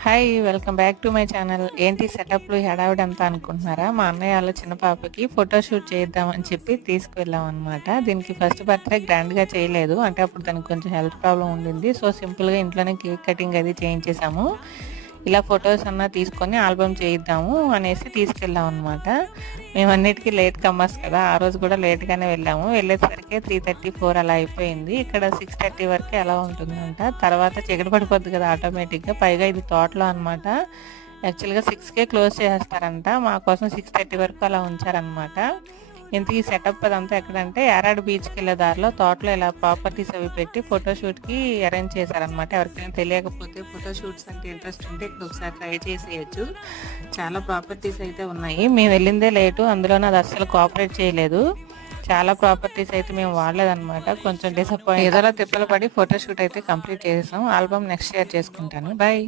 Hi! Welcome back to my channel. ఏంటి సెటప్‌లు హడావిడంతా అనుకుంటున్నారా? మా అన్నయ్య వాళ్ళ చిన్న పాపకి ఫోటోషూట్ చేద్దామని చెప్పి తీసుకెళ్ళామనమాట. దీనికి ఫస్ట్ బర్త్‌డే గ్రాండ్‌గా చేయలేదు. అంటే అప్పుడు తనకు కొంచెం హెల్త్ ప్రాబ్లమ్ ఉండింది. సో, సింపుల్‌గా ఇంట్లోనే కేక్ కటింగ్ అది చేయించేసాము. ఇలా ఫొటోస్ అన్నా తీసుకొని ఆల్బమ్ చేయిద్దాము అనేసి తీసుకెళ్ళామనమాట. మేమన్నిటికి లేట్ కమ్మర్స్ కదా! ఆ రోజు కూడా లేట్‌గానే వెళ్ళాము. వెళ్ళేసరికి 3:30, 4 అలా అయిపోయింది. ఇక్కడ 6:30 వరకే అలా ఉంటుందంట. తర్వాత చీకటి పడిపోద్ది కదా ఆటోమేటిక్‌గా. పైగా ఇది తోటలో అనమాట. యాక్చువల్‌గా 6కే క్లోజ్ చేసేస్తారంట. మా కోసం 6:30 వరకు అలా ఉంచారనమాట. ఇంతకీ సెటప్ అదంతా ఎక్కడంటే యారాడ్ బీచ్‌కెళ్ళే దారిలో తోటలో ఇలా ప్రాపర్టీస్ అవి పెట్టి ఫోటోషూట్‌కి అరేంజ్ చేశారనమాట. ఎవరికైనా తెలియకపోతే ఫోటోషూట్స్ అంటే ఇంట్రెస్ట్ ఉంటే ఇక్కడ ఒకసారి ట్రై చేసేయచ్చు. చాలా ప్రాపర్టీస్ అయితే ఉన్నాయి. మేము వెళ్ళిందే లేటు. అందులోనే అది అస్సలు కోఆపరేట్ చేయలేదు. చాలా ప్రాపర్టీస్ అయితే మేము వాడలేదనమాట. కొంచెం డిసప్పాయింట్. ఏదోలా తిప్పలు పడి ఫోటోషూట్ అయితే కంప్లీట్ చేసేసాం. ఆల్బమ్ నెక్స్ట్ షేర్ చేసుకుంటాను. బాయ్.